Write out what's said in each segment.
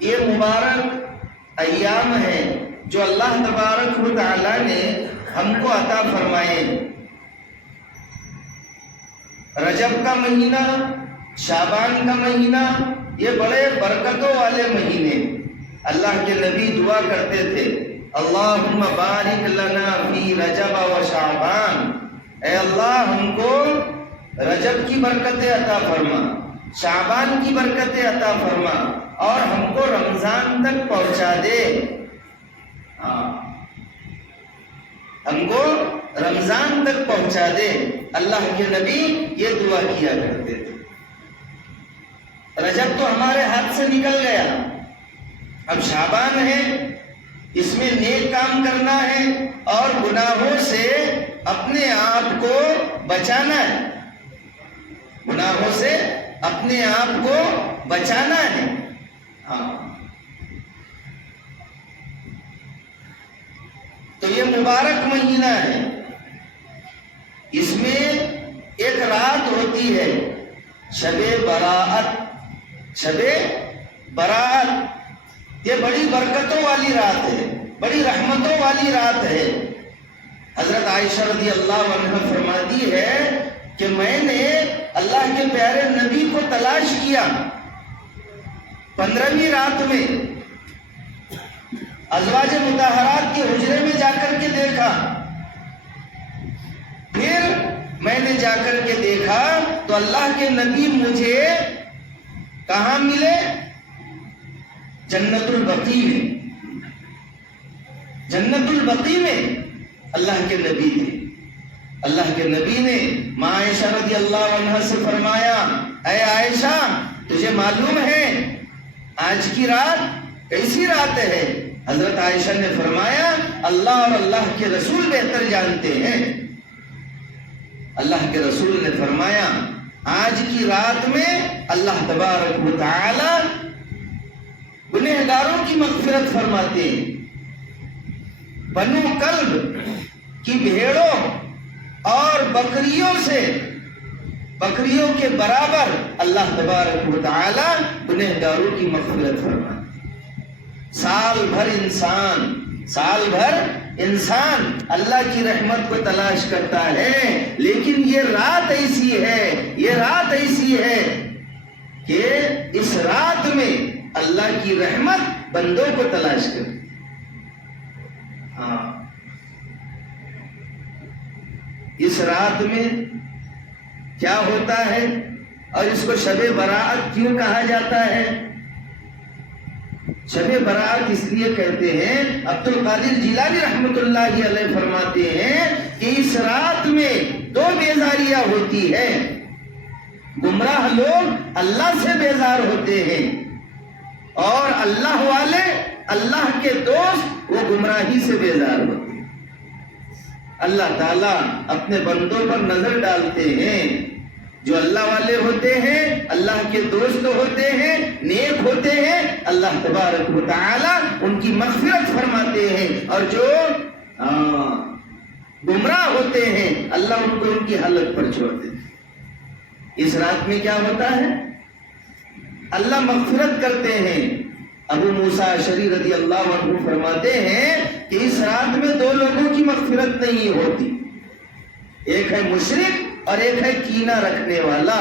یہ مبارک ایام ہیں جو اللہ تبارک و تعالیٰ نے ہم کو عطا فرمائے۔ رجب کا مہینہ، شعبان کا مہینہ، یہ بڑے برکتوں والے مہینے۔ اللہ کے نبی دعا کرتے تھے، اللہم بارک لنا فی رجب و شعبان، اے اللہ ہم کو رجب کی برکتیں عطا فرما، شعبان کی برکتیں عطا فرما، اور ہم کو رمضان تک پہنچا دے۔ ہم کو رمضان تک پہنچا دے۔ اللہ کے نبی یہ دعا کیا کرتے تھے۔ رجب تو ہمارے ہاتھ سے نکل گیا، اب شعبان ہے، اس میں نیک کام کرنا ہے اور گناہوں سے اپنے آپ کو بچانا ہے، گناہوں سے اپنے آپ کو بچانا ہے۔ تو یہ مبارک مہینہ ہے، اس میں ایک رات ہوتی ہے شب برات۔ شب برات یہ بڑی برکتوں والی رات ہے، بڑی رحمتوں والی رات ہے۔ حضرت عائشہ رضی اللہ عنہ فرماتی ہے کہ میں نے اللہ کے پیارے نبی کو تلاش کیا 15ویں رات میں، ازواج مطہرات کے حجرے میں جا کر کے دیکھا، پھر میں نے جا کر کے دیکھا تو اللہ کے نبی مجھے کہاں ملے؟ جنت البقیع میں، جنت البقیع میں اللہ کے نبی تھے۔ اللہ کے نبی نے ماں عائشہ رضی اللہ عنہ سے فرمایا، اے عائشہ تجھے معلوم ہے آج کی رات کیسی رات ہے؟ حضرت عائشہ نے فرمایا، اللہ اور اللہ کے رسول بہتر جانتے ہیں۔ اللہ کے رسول نے فرمایا، آج کی رات میں اللہ تبارک و تعالی گنہگاروں کی مغفرت فرماتے ہیں۔ بنو کلب کی بھیڑوں اور بکریوں سے، بکریوں کے برابر اللہ تبارک و تعالی گنہگاروں کی مغفرت فرماتے ہیں۔ سال بھر انسان اللہ کی رحمت کو تلاش کرتا ہے، لیکن یہ رات ایسی ہے، یہ رات ایسی ہے کہ اس رات میں اللہ کی رحمت بندوں کو تلاش کرتی۔ اس رات میں کیا ہوتا ہے اور اس کو شب برات کیوں کہا جاتا ہے؟ شب برات اس لیے کہتے ہیں، عبد القادر جیلانی رحمت اللہ علیہ فرماتے ہیں کہ اس رات میں 2 بیزاریاں ہوتی ہیں۔ گمراہ لوگ اللہ سے بیزار ہوتے ہیں، اور اللہ والے، اللہ کے دوست، وہ گمراہی سے بیزار ہوتے ہیں۔ اللہ تعالیٰ اپنے بندوں پر نظر ڈالتے ہیں، جو اللہ والے ہوتے ہیں، اللہ کے دوست ہوتے ہیں، نیک ہوتے ہیں، اللہ تبارک و تعالی ان کی مغفرت فرماتے ہیں، اور جو گمراہ ہوتے ہیں اللہ ان کو ان کی حالت پر چھوڑ دیتے ہیں۔ اس رات میں کیا ہوتا ہے؟ اللہ مغفرت کرتے ہیں۔ ابو موسیٰ اشعری رضی اللہ عنہ فرماتے ہیں کہ اس رات میں 2 لوگوں کی مغفرت نہیں ہوتی، ایک ہے مشرک اور ایک ہے کینہ رکھنے والا۔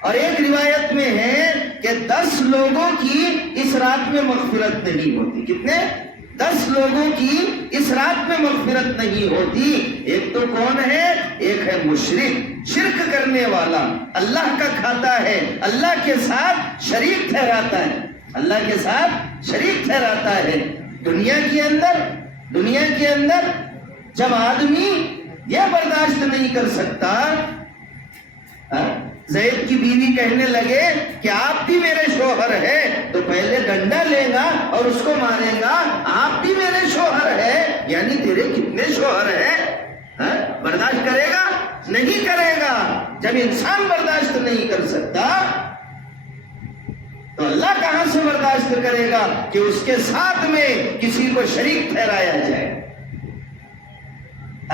اور ایک روایت میں ہے کہ 10 لوگوں کی اس رات میں مغفرت نہیں ہوتی۔ کتنے؟ 10 لوگوں کی اس رات میں مغفرت نہیں ہوتی۔ ایک تو کون ہے؟ ایک ہے مشرک، شرک کرنے والا، اللہ کا کھاتا ہے، اللہ کے ساتھ شریک ٹھہراتا ہے، اللہ کے ساتھ شریک ٹھہراتا ہے۔ دنیا کے اندر جب آدمی یہ برداشت نہیں کر سکتا، زید کی بیوی کہنے لگے کہ آپ بھی میرے شوہر ہے، تو پہلے ڈنڈا لے گا اور اس کو مارے گا، آپ بھی میرے شوہر ہے، یعنی تیرے کتنے شوہر ہیں؟ برداشت کرے گا؟ نہیں کرے گا۔ جب انسان برداشت نہیں کر سکتا تو اللہ کہاں سے برداشت کرے گا کہ اس کے ساتھ میں کسی کو شریک ٹھہرایا جائے؟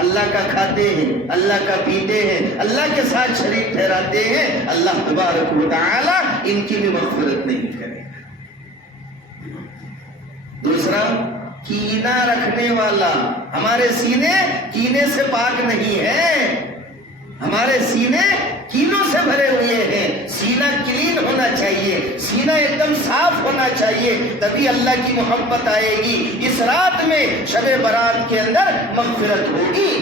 اللہ کا کھاتے ہیں، اللہ کا پیتے ہیں، اللہ کے ساتھ شریک ٹھہراتے ہیں، اللہ تبارک و تعالی ان کی بھی مغفرت نہیں کرے گا۔ دوسرا کینہ رکھنے والا. ہمارے سینے کینے سے پاک نہیں ہیں، ہمارے سینے کینوں سے بھرے ہوئے ہیں. سینہ کلین ہونا چاہیے، سینہ ایک دم صاف ہونا چاہیے، تبھی اللہ کی محبت آئے گی. اس رات میں شب برات کے اندر مغفرت ہوگی.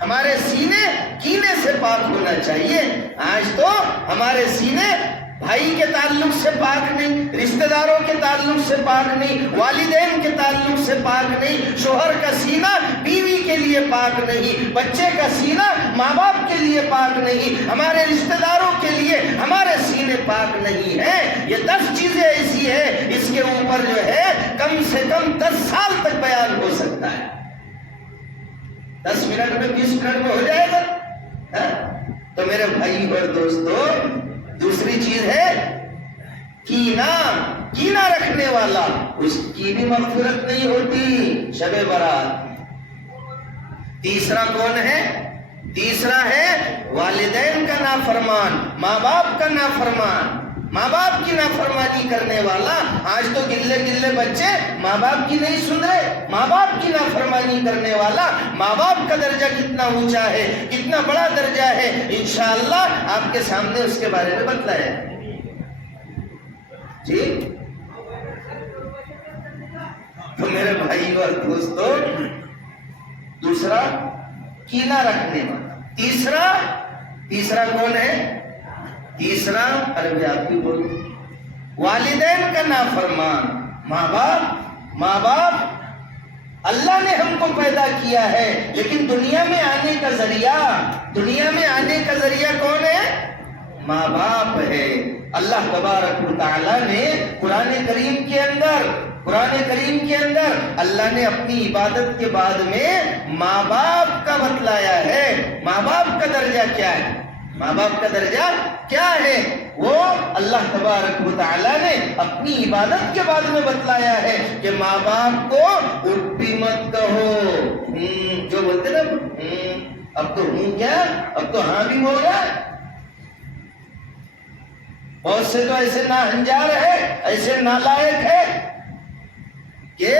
ہمارے سینے کینے سے پاک ہونا چاہیے. آج تو ہمارے سینے بھائی کے تعلق سے پاک نہیں، رشتہ داروں کے تعلق سے پاک نہیں، والدین کے تعلق سے پاک نہیں، شوہر کا سینہ بیوی کے لیے پاک نہیں، بچے کا سینہ ماں باپ کے لیے پاک نہیں، ہمارے رشتہ داروں کے لیے ہمارے سینے پاک نہیں ہیں. یہ 10 چیزیں ایسی ہیں، اس کے اوپر جو ہے کم سے کم 10 سال تک بیان ہو سکتا ہے. 10 منٹ میں 20 منٹ میں ہو جائے گا. تو میرے بھائی اور دوستو، دوسری چیز ہے کینہ. کینہ رکھنے والا، اس کی بھی مغفرت نہیں ہوتی شب برات. تیسرا کون ہے؟ تیسرا ہے والدین کا نافرمان، ماں باپ کا نافرمان، ماں باپ کی نافرمانی کرنے والا. آج تو گلے بچے ماں باپ کی نہیں سن رہے، ماں باپ کی نافرمانی کرنے والا. ماں باپ کا درجہ کتنا اونچا ہے، کتنا بڑا درجہ ہے، انشاءاللہ آپ کے سامنے اس کے بارے میں بتلایا جی. تو میرے بھائی اور دوستو، دوسرا کینہ رکھنے والا. تیسرا کون ہے؟ تیسرا، ارے آپ بھی بولو، والدین کا نافرمان. ماں باپ اللہ نے ہم کو پیدا کیا ہے، لیکن دنیا میں آنے کا ذریعہ کون ہے؟ ماں باپ ہے. اللہ تبارک و تعالی نے قرآن کریم کے اندر اللہ نے اپنی عبادت کے بعد میں ماں باپ کا بتلایا ہے. ماں باپ کا درجہ کیا ہے؟ ماں باپ کا درجہ کیا ہے؟ وہ اللہ تبارک و تعالی نے اپنی عبادت کے بعد میں بتلایا ہے کہ ماں باپ کو اٹھ بھی مت کہو. جو بولتے نا اب تو ہوں کیا، اب تو ہاں بھی بول رہا ہے. بہت سے تو ایسے ناہنجار ہے، ایسے نالائق ہے کہ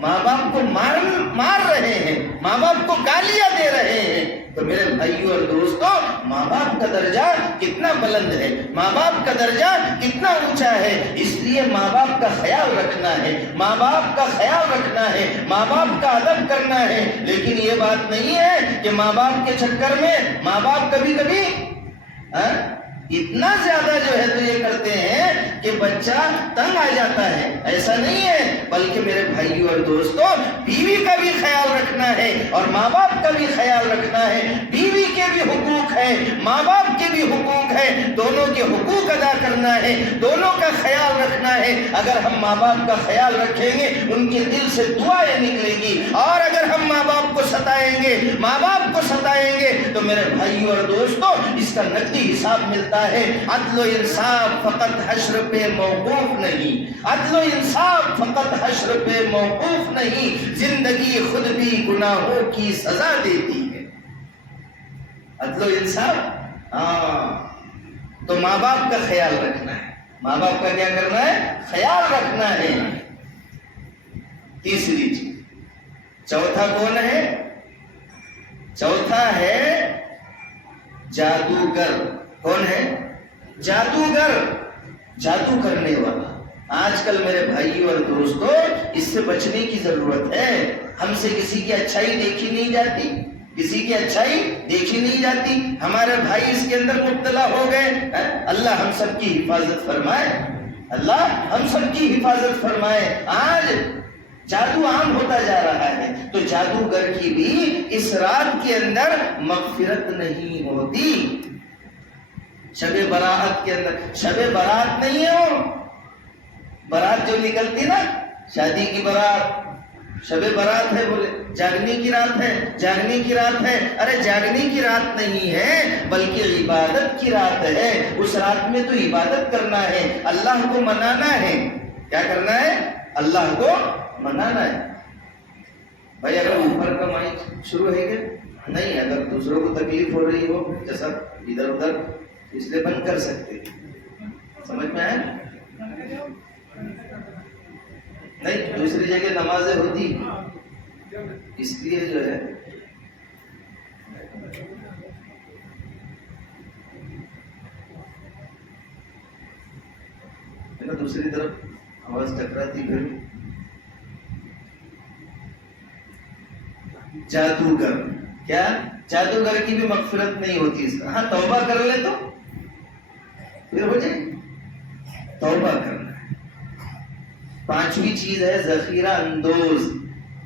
ماں باپ کو مار رہے ہیں، ماں باپ کو گالیاں دے رہے ہیں. تو میرے بھائیوں اور دوستوں، ماں باپ کا درجہ کتنا بلند ہے، ماں باپ کا درجہ کتنا اونچا ہے. اس لیے ماں باپ کا خیال رکھنا ہے، ماں باپ کا خیال رکھنا ہے، ماں باپ کا ادب کرنا ہے. لیکن یہ بات نہیں ہے کہ ماں باپ کے چکر میں ماں باپ کبھی اتنا زیادہ جو ہے تو یہ کرتے ہیں کہ بچہ تنگ آ جاتا ہے. ایسا نہیں ہے، بلکہ میرے بھائیوں اور دوستوں، بیوی کا بھی خیال رکھنا ہے اور ماں باپ کا بھی خیال رکھنا ہے. بیوی کے بھی حقوق ہیں، ماں باپ کے بھی حقوق ہیں، دونوں کے حقوق ادا کرنا ہے، دونوں کا خیال رکھنا ہے. اگر ہم ماں باپ کا خیال رکھیں گے، ان کے دل سے دعائیں نکلیں گی. اور اگر ہم ماں باپ کو ستائیں گے تو میرے بھائیوں اور دوستوں، اس کا نقدی حساب ملتا ہے. عدل و انصاف فقط حشر پہ موقوف نہیں، عدل و انصاف فقط حشر پہ موقوف نہیں، زندگی خود بھی گناہوں کی سزا دیتی ہے. عدل و انصاف، تو ماں باپ کا خیال رکھنا ہے. ماں باپ کا کیا کرنا ہے؟ خیال رکھنا ہے. تیسری چیز. چوتھا کون ہے؟ چوتھا ہے جادوگر. کون ہے؟ جادوگر، جادو کرنے والا. آج کل میرے بھائیوں اور دوستوں، اس سے بچنے کی ضرورت ہے. ہم سے کسی کی اچھائی دیکھی نہیں جاتی، ہمارے بھائی اس کے اندر مبتلا ہو گئے. اللہ ہم سب کی حفاظت فرمائے. آج جادو عام ہوتا جا رہا ہے، تو جادوگر کی بھی اس رات کے اندر مغفرت نہیں ہوتی. شب برات کے اندر، شب برات نہیں ہے، وہ برات جو نکلتی نا، شادی کی برات، شب برات ہے. بولے جاگنے کی رات ہے. ارے جاگنے کی رات نہیں ہے، بلکہ عبادت کی رات ہے. اس رات میں تو عبادت کرنا ہے، اللہ کو منانا ہے. کیا کرنا ہے؟ اللہ کو منانا ہے. بھائی اگر اوپر کا مائک شروع ہے کہ نہیں، اگر دوسروں کو تکلیف ہو رہی ہو جیسا ادھر ادھر، اس لیے بند کر سکتے. سمجھ میں آیا؟ نہیں دوسری جگہ نمازیں ہوتی اس لیے جو ہے دوسری طرف آواز ٹکراتی پھر جادوگر کیا جادوگر کی بھی مغفرت نہیں ہوتی اس کا. ہاں توبہ کر لے تو پھر ہو جائے. توبہ کرنا ہے. پانچویں چیز ہے ذخیرہ اندوز.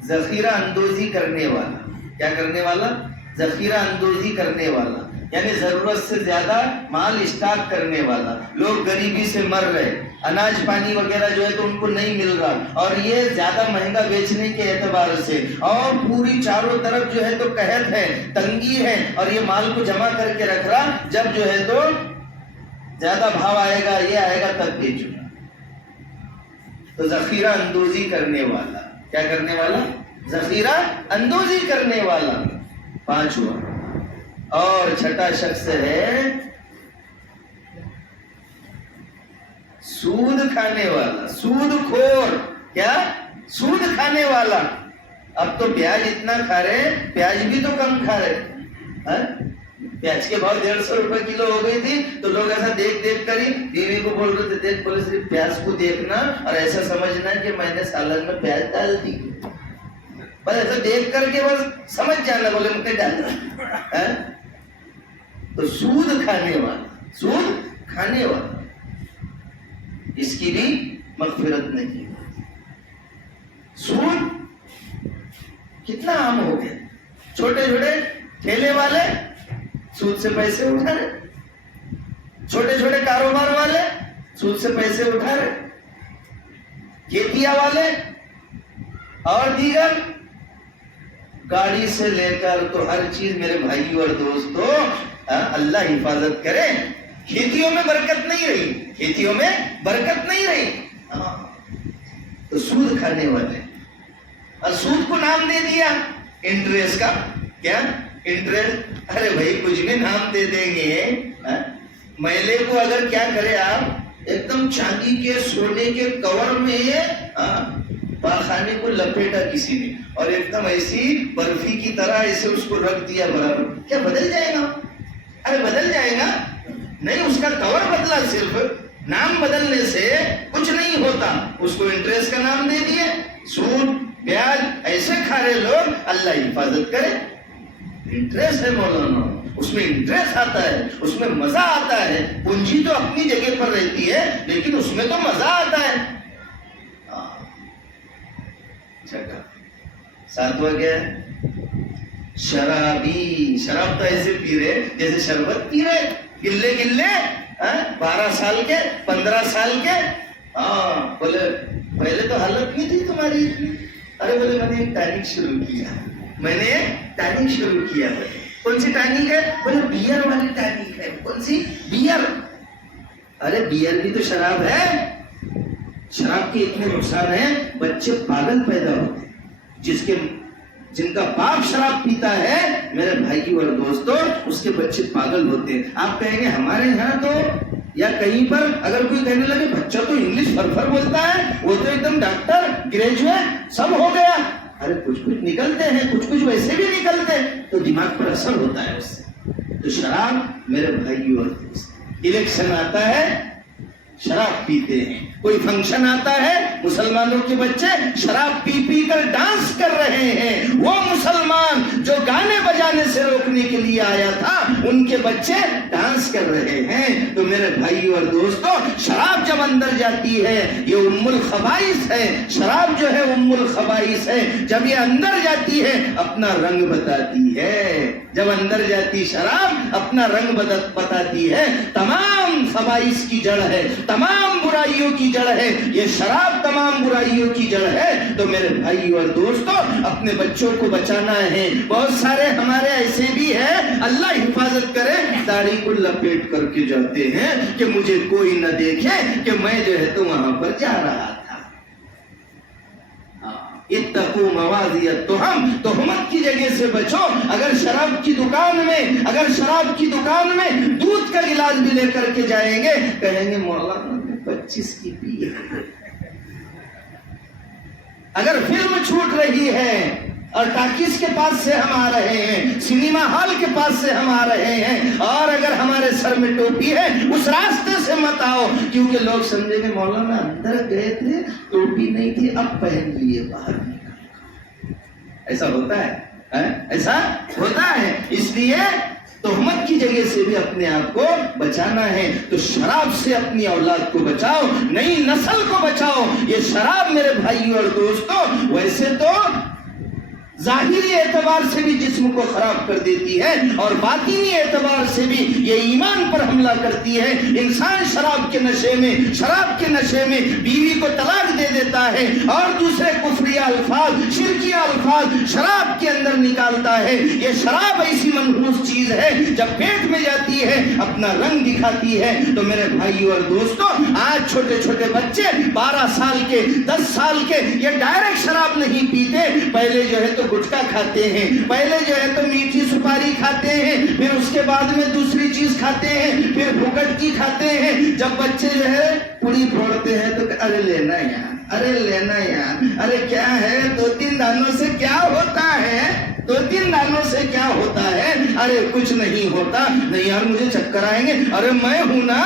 ذخیرہ اندوزی کرنے والا. کیا کرنے والا؟ ذخیرہ اندوزی کرنے والا یعنی ضرورت سے زیادہ مال اسٹاک کرنے والا. لوگ غریبی سے مر رہے, اناج پانی وغیرہ جو ہے تو ان کو نہیں مل رہا اور یہ زیادہ مہنگا بیچنے کے اعتبار سے اور پوری چاروں طرف جو ہے تو قحط ہے, تنگی ہے اور یہ مال کو جمع کر کے رکھ رہا, جب جو ہے تو زیادہ بھاؤ آئے گا یہ آئے گا تب بیچو. تو ذخیرہ اندوزی کرنے والا. کیا کرنے والا؟ ذخیرہ اندوزی کرنے والا. پانچواں. اور چھٹا شخص ہے سود کھانے والا, سود خور. کیا؟ سود کھانے والا. اب تو پیاز اتنا کھا رہے, پیاز بھی تو کم کھا رہے. پیاز کے بھاؤ 150 روپے کلو ہو گئی تھی تو لوگ ایسا دیکھ دیکھ کر ہی بیوی کو بول رہے تھے, دیکھ بولے صرف پیاز کو دیکھنا اور ایسا سمجھنا کہ میں نے سالن میں پیاز ڈال دی. بس ایسا دیکھ کر کے بس سمجھ جانا, بولے مجھے ڈالنا. تو سود کھانے والا, سود کھانے والا, اس کی بھی مغفرت نہیں. سود کتنا عام ہو گیا. چھوٹے چھوٹے ٹھیلے والے سود سے پیسے اٹھا رہے, چھوٹے چھوٹے کاروبار والے سود سے پیسے اٹھا رہے, کھیتیا والے اور دیگر گاڑی سے لے کر تو ہر چیز. میرے بھائیو اور دوستو اللہ حفاظت کرے. کھیتیوں میں برکت نہیں رہی, کھیتیوں میں برکت نہیں رہی. تو سود کھانے والے, اور سود کو نام دے دیا انٹرسٹ کا. کیا انٹرسٹ؟ ارے بھائی کچھ بھی نام دے دیں گے. میلے کو اگر کیا کرے آپ, ایک دم چاندی کے سونے کے کور میں پاخانے کو لپیٹا کسی نے اور ایک دم ایسی برفی کی طرح ایسے اس کو رکھ دیا برابر. کیا بدل جائے گا؟ ارے بدل جائے گا نہیں, اس کا کور بدلا, صرف نام بدلنے سے کچھ نہیں ہوتا. اس کو انٹرسٹ کا نام دے دیے. سود بیاج ایسے کھا رہے لوگ, اللہ حفاظت کرے. انٹرسٹ ہے مولانا, اس میں انٹرسٹ آتا ہے, اس میں مزہ آتا ہے. پونجی تو اپنی جگہ پر رہتی ہے لیکن اس میں تو مزہ آتا ہے. ساتواں کیا ہے؟ شرابی. شراب تو ایسے پی رہے جیسے شربت پی رہے, گلے گلے 12 سال کے 15 سال کے. بولے پہلے تو حالت نہیں تھی تمہاری اتنی. ارے بولے میں نے ایک ٹانک شروع کیا, میں نے ٹانک شروع کیا. کون سی ٹانک ہے؟ بولے بیئر والی ٹانک ہے. کون سی؟ بیئر. ارے بیئر بھی تو شراب ہے. شراب کے اتنے نقصان ہیں, بچے پاگل پیدا ہوتے ہیں. جن کا باپ شراب پیتا ہے میرے بھائی اور دوستوں, اس کے بچے پاگل ہوتے ہیں. آپ کہیں گے ہمارے یہاں تو یا کہیں پر اگر کوئی کہنے لگے بچہ تو انگلش فرفر بولتا ہے, وہ تو ایک دم ڈاکٹر گریجویٹ سب ہو گیا. ارے کچھ نکلتے ہیں, کچھ ویسے بھی نکلتے ہیں, تو دماغ پر اثر ہوتا ہے اس سے. تو شراب میرے بھائی اور دوست, الیکشن آتا ہے شراب پیتے ہیں, کوئی فنکشن آتا ہے مسلمانوں کے بچے شراب پی پی کر ڈانس کر رہے ہیں. وہ مسلمان جو گانے بجانے سے روکنے کے لیے آیا تھا ان کے بچے ڈانس کر رہے ہیں. تو میرے بھائیو اور دوستو, شراب جب اندر جاتی ہے یہ ام الخبائث ہے. شراب جو ہے ام الخبائث ہے. جب یہ اندر جاتی ہے اپنا رنگ بتاتی ہے. جب اندر جاتی شراب اپنا رنگ بتاتی ہے. تمام خبائث کی جڑ ہے, تمام برائیوں کی جڑ ہے یہ شراب, تمام برائیوں کی جڑ ہے. تو میرے بھائی اور دوستو اپنے بچوں کو بچانا ہے. بہت سارے ہمارے ایسے بھی ہیں, اللہ حفاظت کرے, داڑھی کو لپیٹ کر کے جاتے ہیں کہ مجھے کوئی نہ دیکھے کہ میں جو ہے تو وہاں پر جا رہا تھا. اتقوا موازی التہم, تہمت کی جگہ سے بچو. اگر شراب کی دکان میں دودھ کا گلاس بھی لے کر کے جائیں گے, کہیں گے مولانا 25 کی پی. اگر فلم چھوٹ رہی ہے اور ٹاکیز کے پاس سے ہم آ رہے ہیں، سنیما ہال کے پاس سے ہم آ رہے ہیں، اور اگر ہمارے سر میں ٹوپی ہے اس راستے سے مت آؤ، کیونکہ لوگ سمجھے کہ مولانا اندر گئے تھے ٹوپی نہیں تھی اب پہن لیے باہر نکل۔ ایسا ہوتا ہے، ایسا ہوتا ہے۔ اس لیے تہمت کی جگہ سے بھی اپنے آپ کو بچانا ہے، تو شراب سے اپنی اولاد کو بچاؤ، نئی نسل کو بچاؤ۔ یہ شراب میرے بھائیوں اور دوستوں ویسے تو ظاہری اعتبار سے بھی جسم کو خراب کر دیتی ہے اور باطنی اعتبار سے بھی یہ ایمان پر حملہ کرتی ہے۔ انسان شراب کے نشے میں بیوی کو طلاق دے دیتا ہے اور دوسرے کفریہ الفاظ، شرکیہ الفاظ شراب کے اندر نکالتا ہے۔ یہ شراب ایسی منحوس چیز ہے، جب پیٹ میں جاتی ہے اپنا رنگ دکھاتی ہے۔ تو میرے بھائیوں اور دوستوں آج چھوٹے چھوٹے بچے 12 سال کے 10 سال کے یہ ڈائریکٹ شراب نہیں پیتے، پہلے جو ہے تو گٹکا کھاتے ہیں، پہلے جو ہے تو میٹھی سپاری کھاتے ہیں، پھر اس کے بعد میں دوسری چیز کھاتے ہیں، پھر بھگٹ کی کھاتے ہیں۔ جب بچے جو ہے پوڑی پھوڑتے ہیں تو ارے لینا یار، ارے لینا یار، ارے کیا ہے 2-3 دانوں سے کیا ہوتا ہے، 2-3 دانوں سے کیا ہوتا ہے، ارے کچھ نہیں ہوتا، نہیں یار مجھے چکر آئیں گے، ارے میں ہوں نا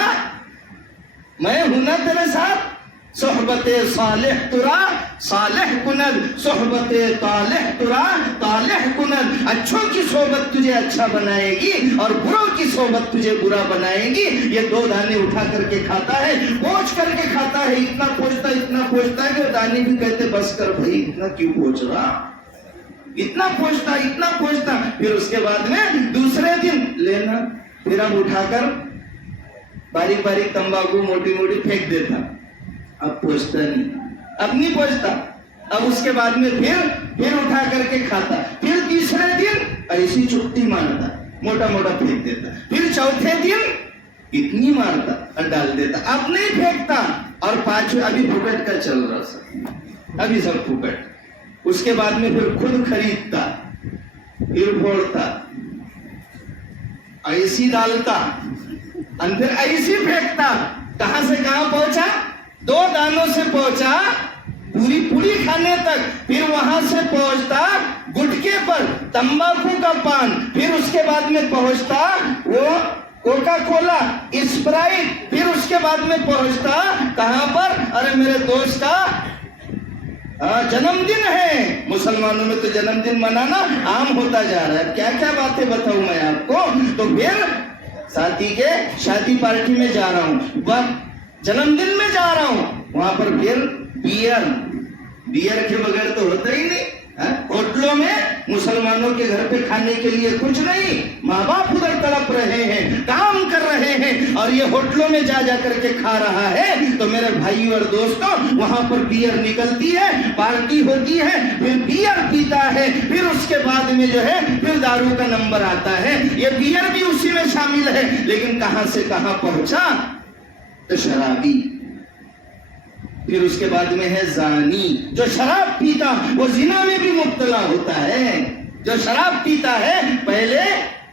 تیرے ساتھ۔ صحبت صالح ترا صالح کند، صحبت طالح ترا طالح کند۔ اچھوں کی صحبت تجھے اچھا بنائے گی اور بروں کی صحبت تجھے برا بنائے گی۔ یہ 2 دانے اٹھا کر کے کھاتا ہے، پوچھ کر کے کھاتا ہے، اتنا پوچھتا ہے کہ دانے بھی کہتے بس کر بھائی، اتنا کیوں پوچھ رہا، اتنا پوچھتا۔ پھر اس کے بعد میں دوسرے دن لینا، پھر اب اٹھا کر باریک باریک تمباکو موٹی موٹی پھینک دیتا، اب پوچھتا نہیں پوچھتا۔ اب اس کے بعد میں پھر اٹھا کر کے کھاتا، پھر تیسرے دن ایسی چپٹی مارتا، موٹا پھینک دیتا، پھر چوتھے دن اتنی مارتا اور ڈال دیتا، اب نہیں پھینکتا۔ اور 5ویں ابھی پھوکٹ کا چل رہا سب، ابھی سب پھوکٹ۔ اس کے بعد میں پھر خود خریدتا، پھر پھوڑتا، ایسی ڈالتا اور پھر ایسی پھینکتا۔ کہاں سے کہاں پہنچا؟ 2 دانوں سے پہنچا پوری کھانے تک، پھر وہاں سے پہنچتا گٹکے پر، تمباکو کا پان، پھر اس کے بعد میں پہنچتا وہ کوکا کولا، اسپرائٹ، پھر اس کے بعد میں پہنچتا کہاں پر؟ ارے میرے دوست کا جنم دن ہے۔ مسلمانوں میں تو جنم دن منانا عام ہوتا جا رہا ہے، کیا کیا باتیں بتاؤں میں آپ کو۔ تو پھر ساتھی کے شادی پارٹی میں جا رہا ہوں، جنم دن میں جا رہا ہوں، وہاں پر پھر بیئر کے بغیر تو ہوتا ہی نہیں۔ ہوٹلوں میں مسلمانوں کے گھر پہ کھانے کے لیے کچھ نہیں، ماں باپ ادھر تڑپ رہے ہیں، کام کر رہے ہیں، اور یہ ہوٹلوں میں جا کر کے کھا رہا ہے۔ تو میرے بھائیوں اور دوستوں وہاں پر بیئر نکلتی ہے، پارٹی ہوتی ہے، پھر بیئر پیتا ہے، پھر اس کے بعد میں جو ہے پھر دارو کا نمبر آتا ہے، یہ بیئر بھی اسی میں شامل ہے۔ لیکن کہاں سے کہاں پہنچا؟ تو شرابی۔ پھر اس کے بعد میں ہے زانی، جو شراب پیتا وہ زنا میں بھی مبتلا ہوتا ہے۔ جو شراب پیتا ہے پہلے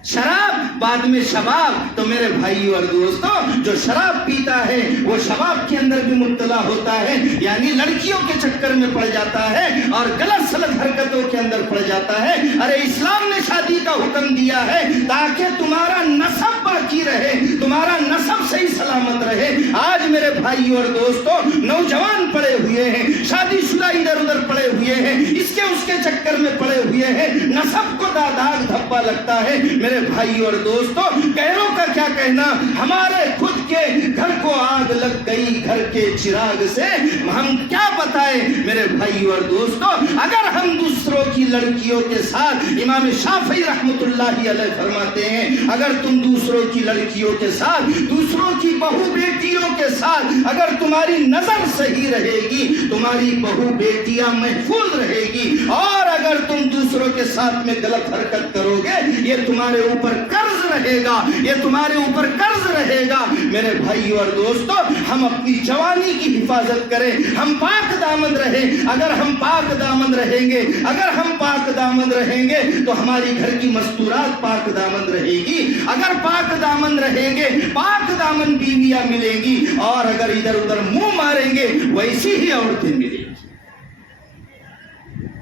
شراب بعد میں شباب۔ تو میرے بھائیوں اور دوستوں جو شراب پیتا ہے وہ شباب کے اندر بھی مبتلا ہوتا ہے، یعنی لڑکیوں کے چکر میں پڑ جاتا ہے اور غلط سلط حرکتوں کے اندر پڑ جاتا ہے۔ ارے اسلام نے شادی کا حکم دیا ہے تاکہ تمہارا نسب باقی رہے، تمہارا نسب صحیح سلامت رہے۔ آج میرے بھائیوں اور دوستوں نوجوان پڑے ہوئے ہیں، شادی شدہ ادھر ادھر پڑے ہوئے ہیں، اس کے چکر میں پڑے ہوئے ہیں، نسب کو داغ دھبا لگتا ہے۔ میرے بھائیوں اور دوستوں غیروں کا کیا کہنا، ہمارے خود کے گھر کو آگ لگ گئی گھر کے چراغ سے، ہم کیا بتائیں۔ میرے بھائیوں اور دوستوں اگر ہم دوسروں کی لڑکیوں کے ساتھ، امام شافعی رحمت اللہ علیہ فرماتے ہیں، اگر تم دوسروں کی لڑکیوں کے ساتھ، دوسروں کی بہو بیٹیوں کے ساتھ اگر تمہاری نظر صحیح رہے گی، تمہاری بہو بیٹیاں محفوظ رہے گی، اور اگر تم دوسروں کے ساتھ میں غلط حرکت کرو گے یہ تمہارے اوپر قرض رہے گا، یہ تمہارے اوپر قرض رہے گا۔ میرے بھائیوں اور دوستوں ہم اپنی جوانی کی حفاظت کریں، ہم پاک دامن رہیں۔ اگر ہم پاک دامن رہیں گے، اگر ہم پاک دامن رہیں گے تو ہماری گھر کی مستورات پاک دامن رہے گی۔ اگر پاک دامن رہیں گے پاک دامن بیویاں ملیں گی، اور اگر ادھر ادھر منہ ماریں گے ویسی ہی عورتیں ملیں گی۔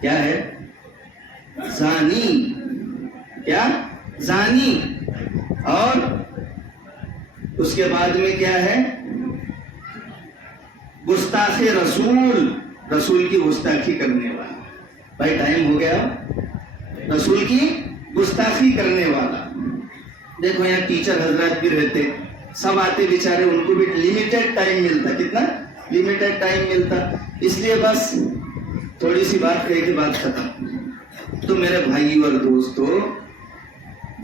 کیا ہے؟ زانی. کیا؟ زانی. اور اس کے بعد میں کیا ہے؟ گستاخ رسول. رسول کی گستاخی کرنے والا. بھائی ٹائم ہو گیا. رسول کی گستاخی کرنے والا. دیکھو یہاں ٹیچر حضرات بھی رہتے, سب آتے بیچارے, ان کو بھی لمیٹڈ ٹائم ملتا. کتنا لمیٹڈ ٹائم ملتا, اس لیے بس تھوڑی سی بات کہے کے بعد ختم. تو میرے بھائی اور دوستو,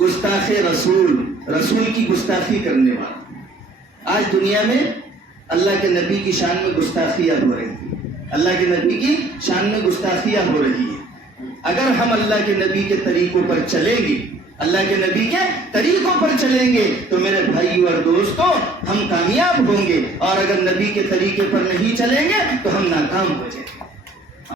گستاخ رسول, رسول کی گستاخی کرنے والا. آج دنیا میں اللہ کے نبی کی شان میں گستاخیاں ہو رہی ہیں. اللہ کے نبی کی شان میں گستاخیاں ہو رہی ہیں. اگر ہم اللہ کے نبی کے طریقوں پر چلیں گے, اللہ کے نبی کے طریقوں پر چلیں گے, تو میرے بھائی اور دوستوں ہم کامیاب ہوں گے. اور اگر نبی کے طریقے پر نہیں چلیں گے تو ہم ناکام ہو جائیں گے.